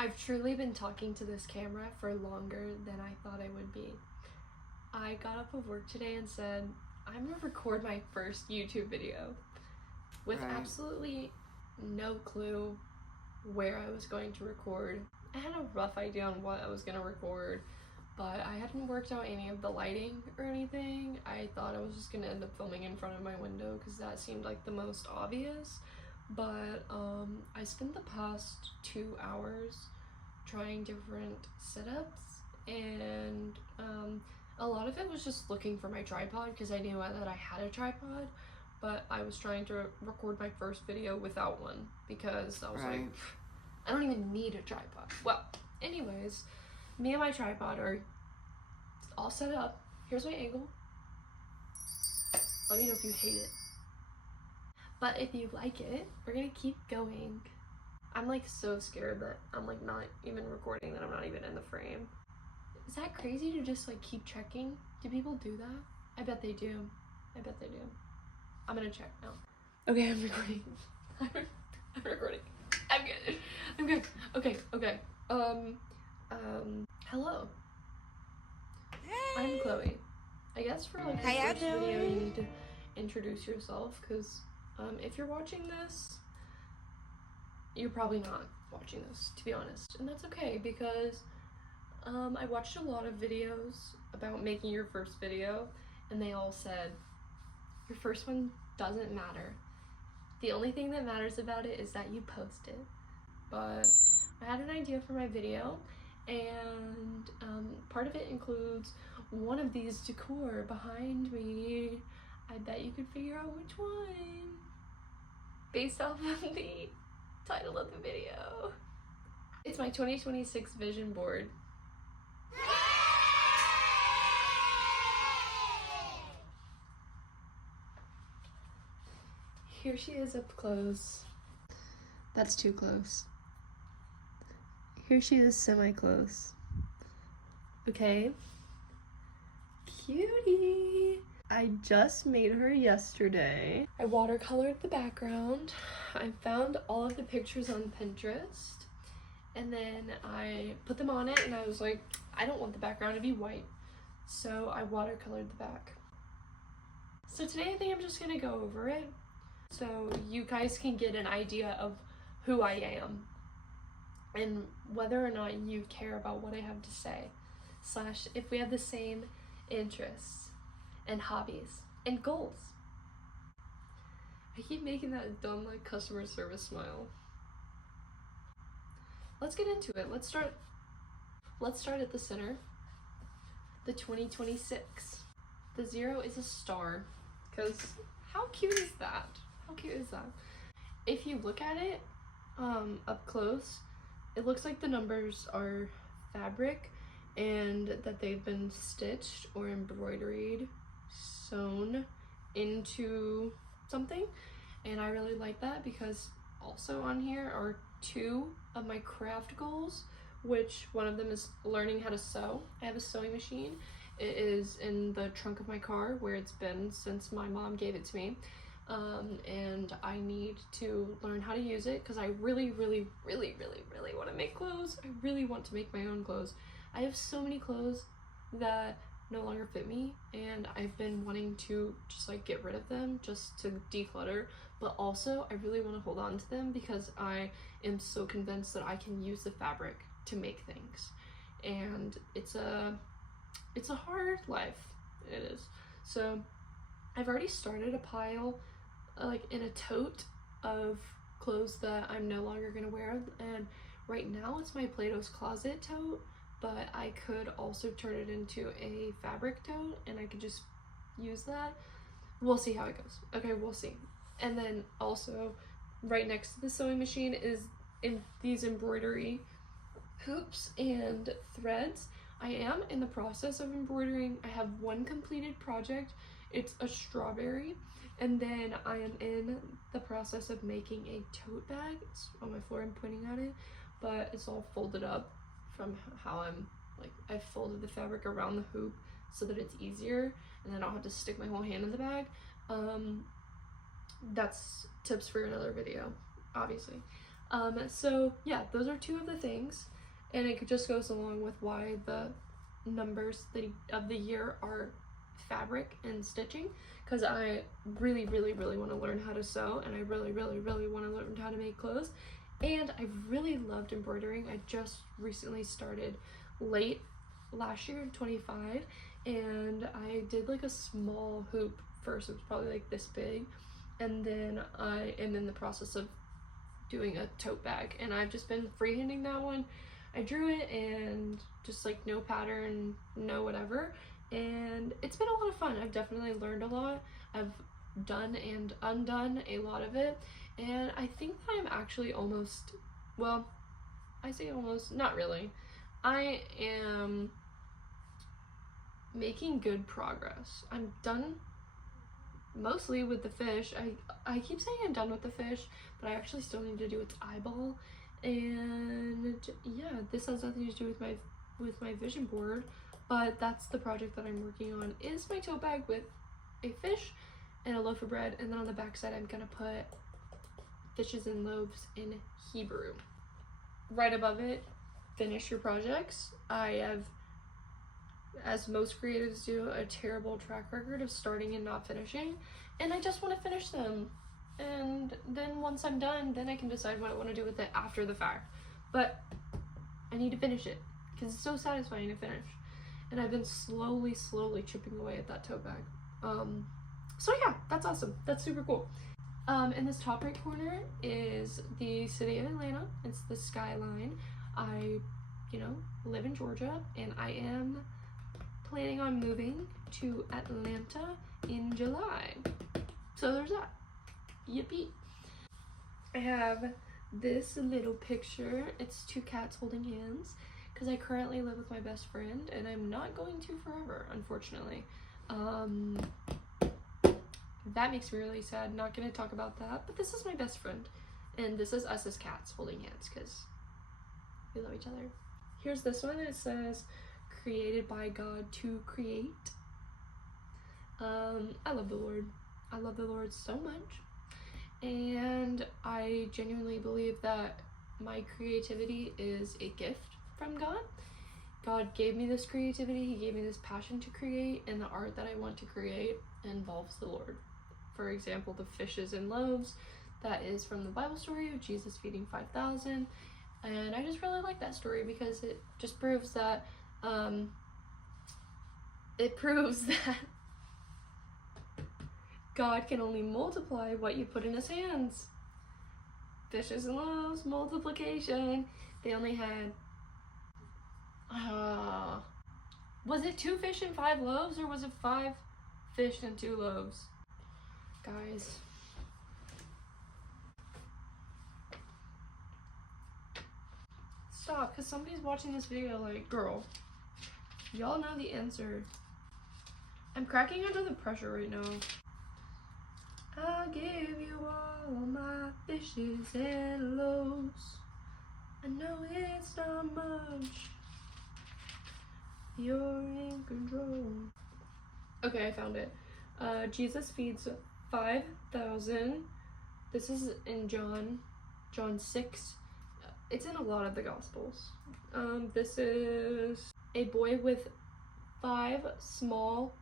I've truly been talking to this camera for longer than I thought I would be. I got up of work today and said, I'm gonna record my first YouTube video with absolutely no clue where I was going to record. I had a rough idea on what I was gonna record, but I hadn't worked out any of the lighting or anything. I thought I was just gonna end up filming in front of my window because that seemed like the most obvious. But I spent the past 2 hours trying different setups, and a lot of it was just looking for my tripod because I knew that I had a tripod, but I was trying to record my first video without one because I was like, I don't even need a tripod. Well, anyways, me and my tripod are all set up. Here's my angle. Let me know if you hate it. But if you like it, we're gonna keep going. I'm like so scared that I'm like not even recording, that I'm not even in the frame. Is that crazy to just like keep checking? Do people do that? I bet they do. I bet they do. I'm gonna check now. Okay, I'm recording. I'm recording. I'm good. I'm good. Okay. Hello. I'm Chloe. I guess for like the first video you need to introduce yourself, because if you're watching this, you're probably not watching this, to be honest, and that's okay, because I watched a lot of videos about making your first video, and they all said your first one doesn't matter. The only thing that matters about it is that you post it. But I had an idea for my video, and part of it includes one of these decor behind me. I bet you could figure out which one based off of the title of the video. It's my 2026 vision board. Here she is up close. That's too close. Here she is semi-close. Okay. Cutie! I just made her yesterday. I watercolored the background. I found all of the pictures on Pinterest, and then I put them on it, and I was like, I don't want the background to be white, so I watercolored the back. So today I think I'm just gonna go over it so you guys can get an idea of who I am and whether or not you care about what I have to say, / if we have the same interests and hobbies and goals. I keep making that dumb like customer service smile. Let's get into it. Let's start at the center. The 2026. The 0 is a star, because how cute is that? How cute is that? If you look at it up close, it looks like the numbers are fabric and that they've been stitched or embroidered, sewn into something, and I really like that, because also on here are 2 of my craft goals, which one of them is learning how to sew. I have a sewing machine. It is in the trunk of my car where it's been since my mom gave it to me, and I need to learn how to use it because I really want to make clothes. I really want to make my own clothes. I have so many clothes that no longer fit me, and I've been wanting to just like get rid of them just to declutter, but also I really want to hold on to them because I am so convinced that I can use the fabric to make things, and it's a hard life. It is. So I've already started a pile like in a tote of clothes that I'm no longer gonna wear, and right now it's my Plato's Closet tote, but I could also turn it into a fabric tote and I could just use that. We'll see how it goes. Okay, we'll see. And then also right next to the sewing machine is in these embroidery hoops and threads. I am in the process of embroidering. I have one completed project. It's a strawberry, and then I am in the process of making a tote bag. It's on my floor, I'm pointing at it, but it's all folded up from how I folded the fabric around the hoop so that it's easier and I don't have to stick my whole hand in the bag. That's tips for another video, obviously. So yeah, those are two of the things, and it just goes along with why the numbers of the year are fabric and stitching, because I really want to learn how to sew, and I really want to learn how to make clothes, and I really loved embroidering. I just recently started late last year in 25, and I did like a small hoop first. It was probably like this big, and then I am in the process of doing a tote bag, and I've just been freehanding that one. I drew it and just like no pattern, no whatever, and it's been a lot of fun. I've definitely learned a lot. I've done and undone a lot of it, and I think that I'm actually almost, well, I say almost, not really. I am making good progress. I'm done mostly with the fish. I keep saying I'm done with the fish, but I actually still need to do its eyeball. And yeah, this has nothing to do with my vision board, but that's the project that I'm working on, is my tote bag with a fish and a loaf of bread, and then on the back side I'm gonna put fishes and loaves in Hebrew. Right above it, finish your projects. I have, as most creatives do, a terrible track record of starting and not finishing, and I just want to finish them, and then once I'm done, then I can decide what I want to do with it after the fact. But I need to finish it because it's so satisfying to finish, and I've been slowly chipping away at that tote bag. So yeah, that's awesome. That's super cool. In this top right corner is the city of Atlanta. It's the skyline. I, live in Georgia, and I am planning on moving to Atlanta in July. So there's that. Yippee. I have this little picture. It's two cats holding hands, because I currently live with my best friend, and I'm not going to forever, unfortunately. That makes me really sad. Not gonna talk about that, but this is my best friend, and this is us as cats holding hands, because we love each other. Here's this one. It says, created by God to create. I love the Lord. I love the Lord so much, and I genuinely believe that my creativity is a gift from God. God gave me this creativity. He gave me this passion to create, and the art that I want to create involves the Lord. For example, the fishes and loaves, that is from the Bible story of Jesus feeding 5,000, and I just really like that story because it just proves that God can only multiply what you put in his hands. Fishes and loaves, multiplication. They only had, was it 2 fish and 5 loaves, or was it 5 fish and 2 loaves? Guys. Stop, because somebody's watching this video like, girl, y'all know the answer. I'm cracking under the pressure right now. I'll give you all my fishes and loaves. I know it's not much. You're in control. Okay, I found it. Jesus feeds 5,000. This is in John 6. It's in a lot of the Gospels. This is a boy with 5 small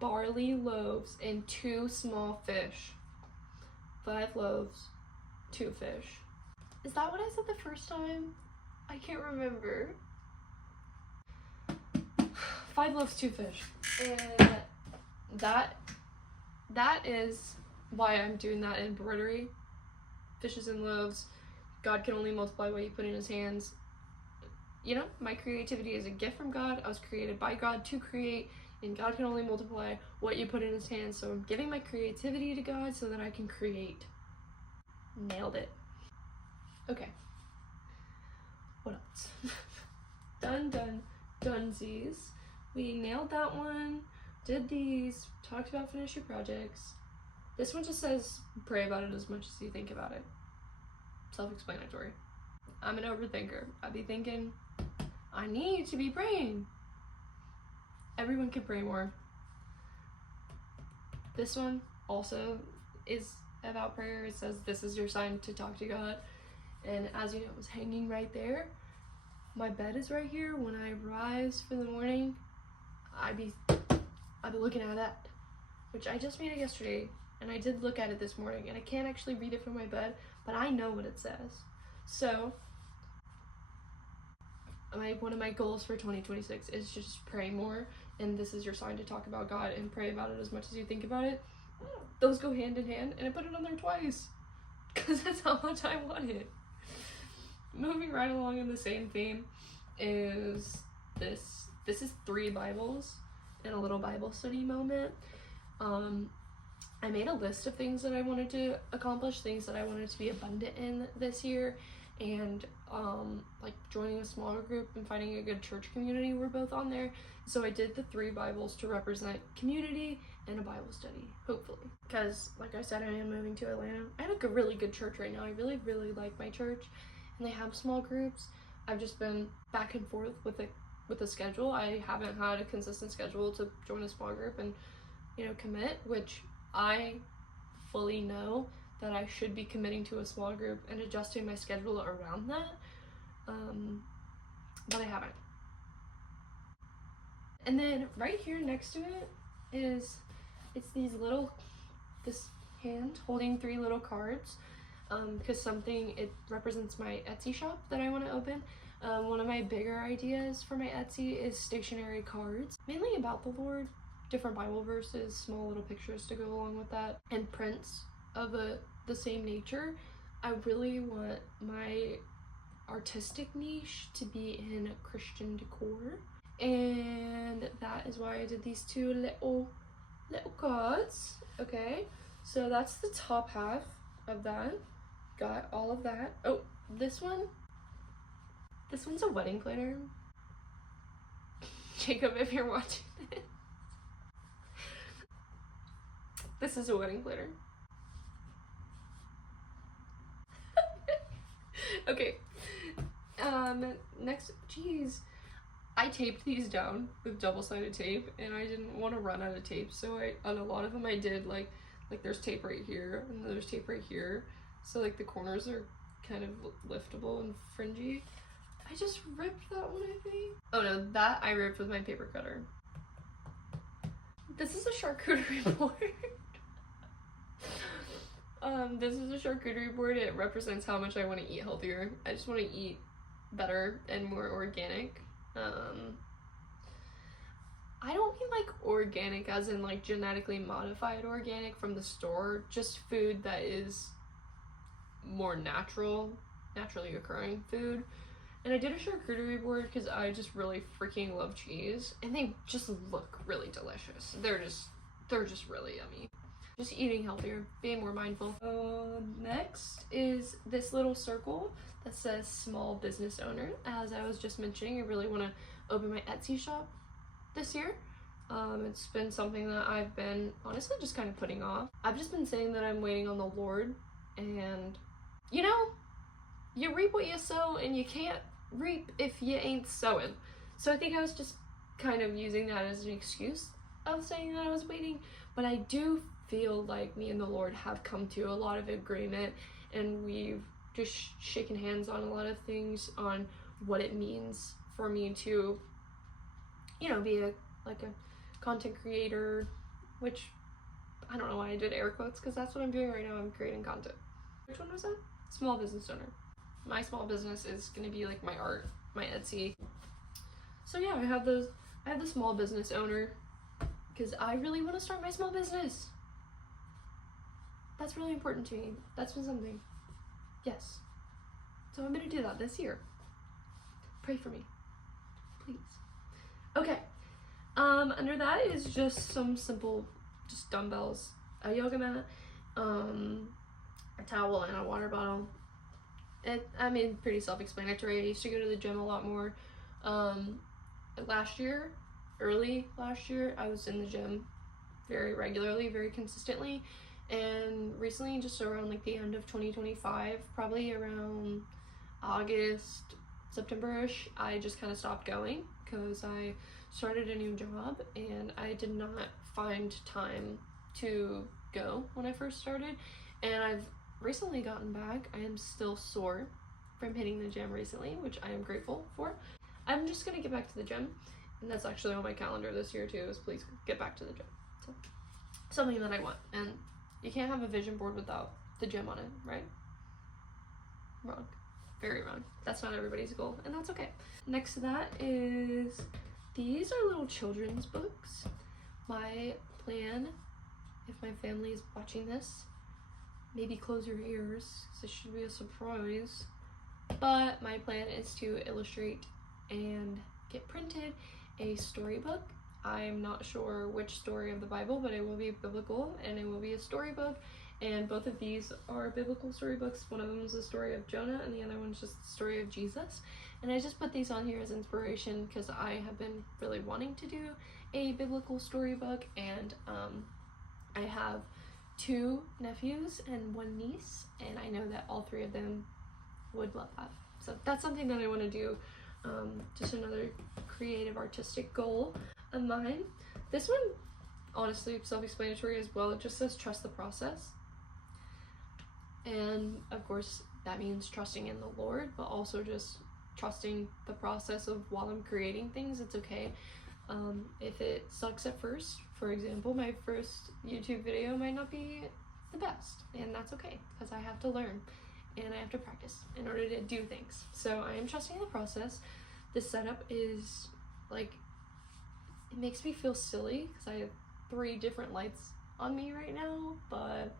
barley loaves and 2 small fish. 5 loaves, 2 fish. Is that what I said the first time? I can't remember. 5 loaves, 2 fish. And that is why I'm doing that embroidery. Fishes and loaves. God can only multiply what you put in his hands. My creativity is a gift from God. I was created by God to create, and God can only multiply what you put in his hands. So I'm giving my creativity to God so that I can create. Nailed it. Okay. What else? Dunsies. We nailed that one. Did these. Talked about finish your projects. This one just says pray about it as much as you think about it. Self-explanatory. I'm an overthinker. I be thinking, I need to be praying. Everyone can pray more. This one also is about prayer. It says this is your sign to talk to God. And as you know, it was hanging right there. My bed is right here. When I rise for the morning, I'd be looking at that, which I just made it yesterday, and I did look at it this morning, and I can't actually read it from my bed, but I know what it says. So one of my goals for 2026 is just pray more, and this is your sign to talk about God and pray about it as much as you think about it. Those go hand in hand, and I put it on there twice because that's how much I want it. Moving right along in the same theme is this is 3 Bibles and a little Bible study moment. I made a list of things that I wanted to accomplish, things that I wanted to be abundant in this year, and like joining a smaller group and finding a good church community were both on there. So I did the 3 Bibles to represent community and a Bible study, hopefully. Because like I said, I am moving to Atlanta. I have a really good church right now. I really, really like my church, and they have small groups. I've just been back and forth with the schedule. I haven't had a consistent schedule to join a small group and, you know, commit, which I fully know that I should be committing to a small group and adjusting my schedule around that, but I haven't. And then right here next to it is, it's this hand holding 3 little cards, because it represents my Etsy shop that I want to open. One of my bigger ideas for my Etsy is stationary cards, mainly about the Lord, different Bible verses, small little pictures to go along with that, and prints of the same nature. I really want my artistic niche to be in Christian decor, and that is why I did these 2 little cards. Okay, so that's the top half of that. Got all of that. Oh, this one's a wedding planner. Jacob, if you're watching this is a wedding planner. Okay, next, geez, I taped these down with double-sided tape, and I didn't want to run out of tape, so on a lot of them I did, like there's tape right here, and there's tape right here, so like the corners are kind of liftable and fringy. I just ripped that one, I think. Oh no, that I ripped with my paper cutter. This is a charcuterie board. This is a charcuterie board. It represents how much I want to eat healthier. I just want to eat better and more organic. I don't mean like organic as in like genetically modified organic from the store, just food that is more naturally occurring food. And I did a charcuterie board because I just really freaking love cheese, and they just look really delicious. They're just really yummy. Just eating healthier, being more mindful. Next is this little circle that says small business owner. As I was just mentioning, I really want to open my Etsy shop this year. It's been something that I've been honestly just kind of putting off. I've just been saying that I'm waiting on the Lord, and you know, you reap what you sow, and you can't reap if you ain't sowing. So I think I was just kind of using that as an excuse of saying that I was waiting, but I do feel like me and the Lord have come to a lot of agreement, and we've just shaken hands on a lot of things on what it means for me to, you know, be a content creator, which I don't know why I did air quotes, because that's what I'm doing right now. I'm creating content. Which one was that? Small business owner. My small business is gonna be like my art, my Etsy. So yeah, I have the small business owner because I really want to start my small business. That's really important to me. That's been something. Yes. So I'm gonna do that this year. Pray for me, please. Okay. Under that is just some simple, just dumbbells, a yoga mat, a towel, and a water bottle. I mean, pretty self-explanatory. I used to go to the gym a lot more. Early last year, I was in the gym very regularly, very consistently. And recently, just around like the end of 2025, probably around August, September-ish, I just kind of stopped going because I started a new job and I did not find time to go when I first started. And I've recently gotten back. I am still sore. from hitting the gym recently, which I am grateful for. I'm just gonna get back to the gym, and that's actually on my calendar this year too, is please get back to the gym. So, something that I want, and you can't have a vision board without the gym on it, right? Wrong. Very wrong. That's not everybody's goal, and that's okay. Next to that is, these are little children's books. My plan, if my family is watching this, maybe close your ears, because it should be a surprise, but my plan is to illustrate and get printed a storybook. I'm not sure which story of the Bible, but it will be biblical, and it will be a storybook. And both of these are biblical storybooks. One of them is the story of Jonah, and the other one's just the story of Jesus. And I just put these on here as inspiration because I have been really wanting to do a biblical storybook, and I have 2 nephews and 1 niece, and I know that all 3 of them would love that. So that's something that I want to do. Just another creative artistic goal of mine. This one, honestly, self-explanatory as well. It just says trust the process. And of course, that means trusting in the Lord, but also just trusting the process of while I'm creating things. It's okay if it sucks at first. For example, my first YouTube video might not be the best, and that's okay, because I have to learn and I have to practice in order to do things. So I am trusting the process. This setup is like, it makes me feel silly because I have 3 different lights on me right now, but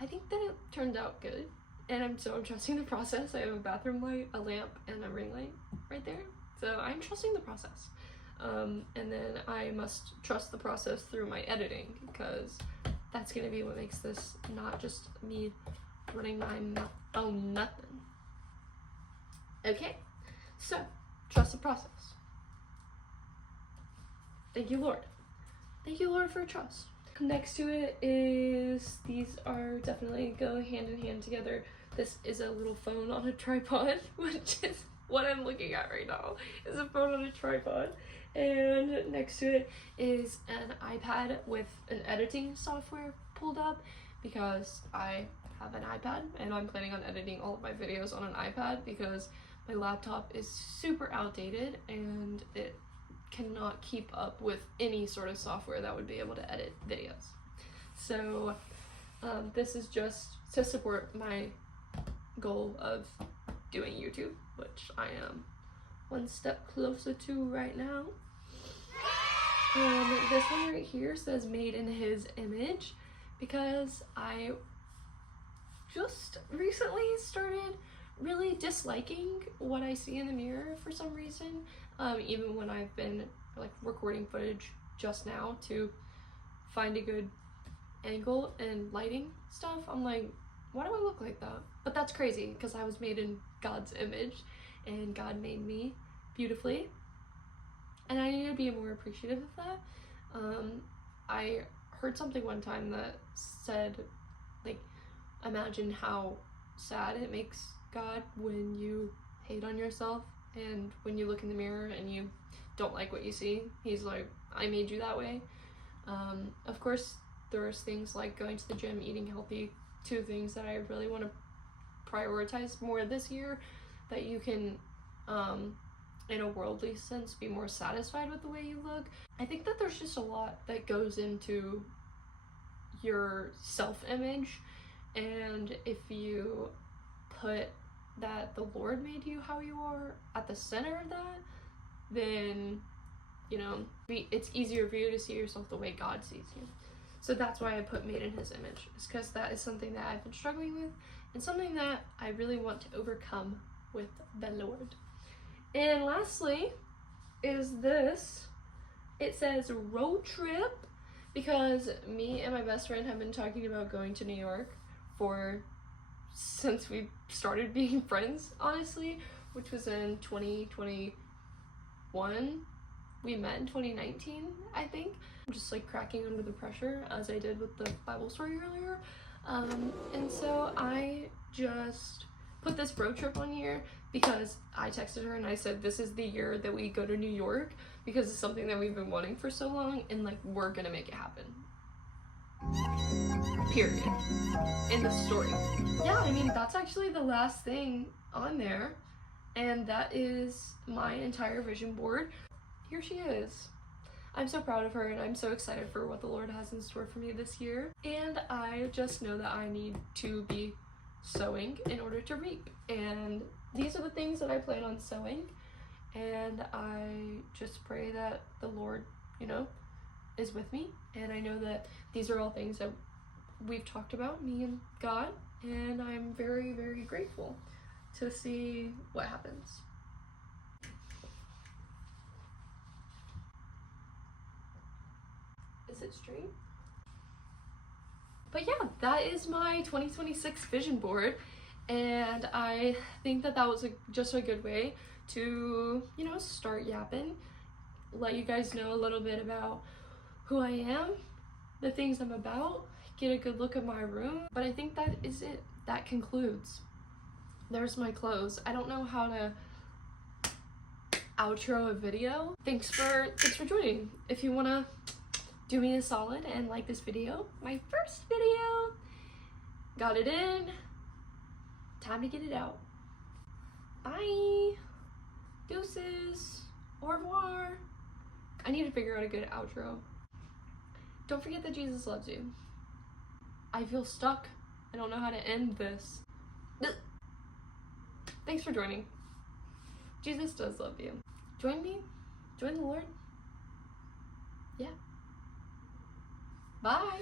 I think that it turned out good, and I'm trusting the process. I have a bathroom light, a lamp, and a ring light right there. So I'm trusting the process. And then I must trust the process through my editing, because that's gonna be what makes this not just me running my own nothing. Okay, so trust the process. Thank you, Lord. Thank you, Lord, for trust. Next to it is, these are definitely go hand in hand together. This is a little phone on a tripod, which is what I'm looking at right now, is a phone on a tripod. And next to it is an iPad with an editing software pulled up, because I have an iPad and I'm planning on editing all of my videos on an iPad, because my laptop is super outdated and it cannot keep up with any sort of software that would be able to edit videos. So this is just to support my goal of doing YouTube, which I am 1 step closer to right now. This one right here says made in his image, because I just recently started really disliking what I see in the mirror for some reason. Even when I've been like recording footage just now to find a good angle and lighting stuff, I'm like, why do I look like that? But that's crazy, because I was made in God's image and God made me beautifully, and I need to be more appreciative of that. I heard something one time that said, like, imagine how sad it makes God when you hate on yourself, and when you look in the mirror and you don't like what you see. He's like, I made you that way. Of course, there's things like going to the gym, eating healthy, 2 things that I really want to prioritize more this year, that you can, in a worldly sense, be more satisfied with the way you look. I think that there's just a lot that goes into your self-image, and if you put that the Lord made you how you are at the center of that, then, you know, it's easier for you to see yourself the way God sees you. So that's why I put made in his image, is because that is something that I've been struggling with, and something that I really want to overcome with the Lord. And lastly is this. It says road trip, because me and my best friend have been talking about going to New York since we started being friends, honestly, which was in 2021. We met in 2019, I think. I'm just like cracking under the pressure, as I did with the Bible story earlier. And so I just put this road trip on here because I texted her and I said, this is the year that we go to New York, because it's something that we've been wanting for so long, and like, we're gonna make it happen. Period. In the story. Yeah, I mean, that's actually the last thing on there. And that is my entire vision board. Here she is. I'm so proud of her, and I'm so excited for what the Lord has in store for me this year. And I just know that I need to be sowing in order to reap. And these are the things that I plan on sowing. And I just pray that the Lord, you know, is with me. And I know that these are all things that we've talked about, me and God. And I'm very, very grateful to see what happens. Is it straight? But yeah, that is my 2026 vision board, and I think that that was just a good way to, you know, start yapping, let you guys know a little bit about who I am, the things I'm about, get a good look at my room. But I think that is it. That concludes. There's my close. I don't know how to outro a video. Thanks for joining. If you wanna do me a solid and like this video, my first video, got it in, time to get it out. Bye, deuces, au revoir. I need to figure out a good outro. Don't forget that Jesus loves you. I feel stuck. I don't know how to end this. Thanks for joining. Jesus does love you. Join me. Join the Lord. Yeah. Bye.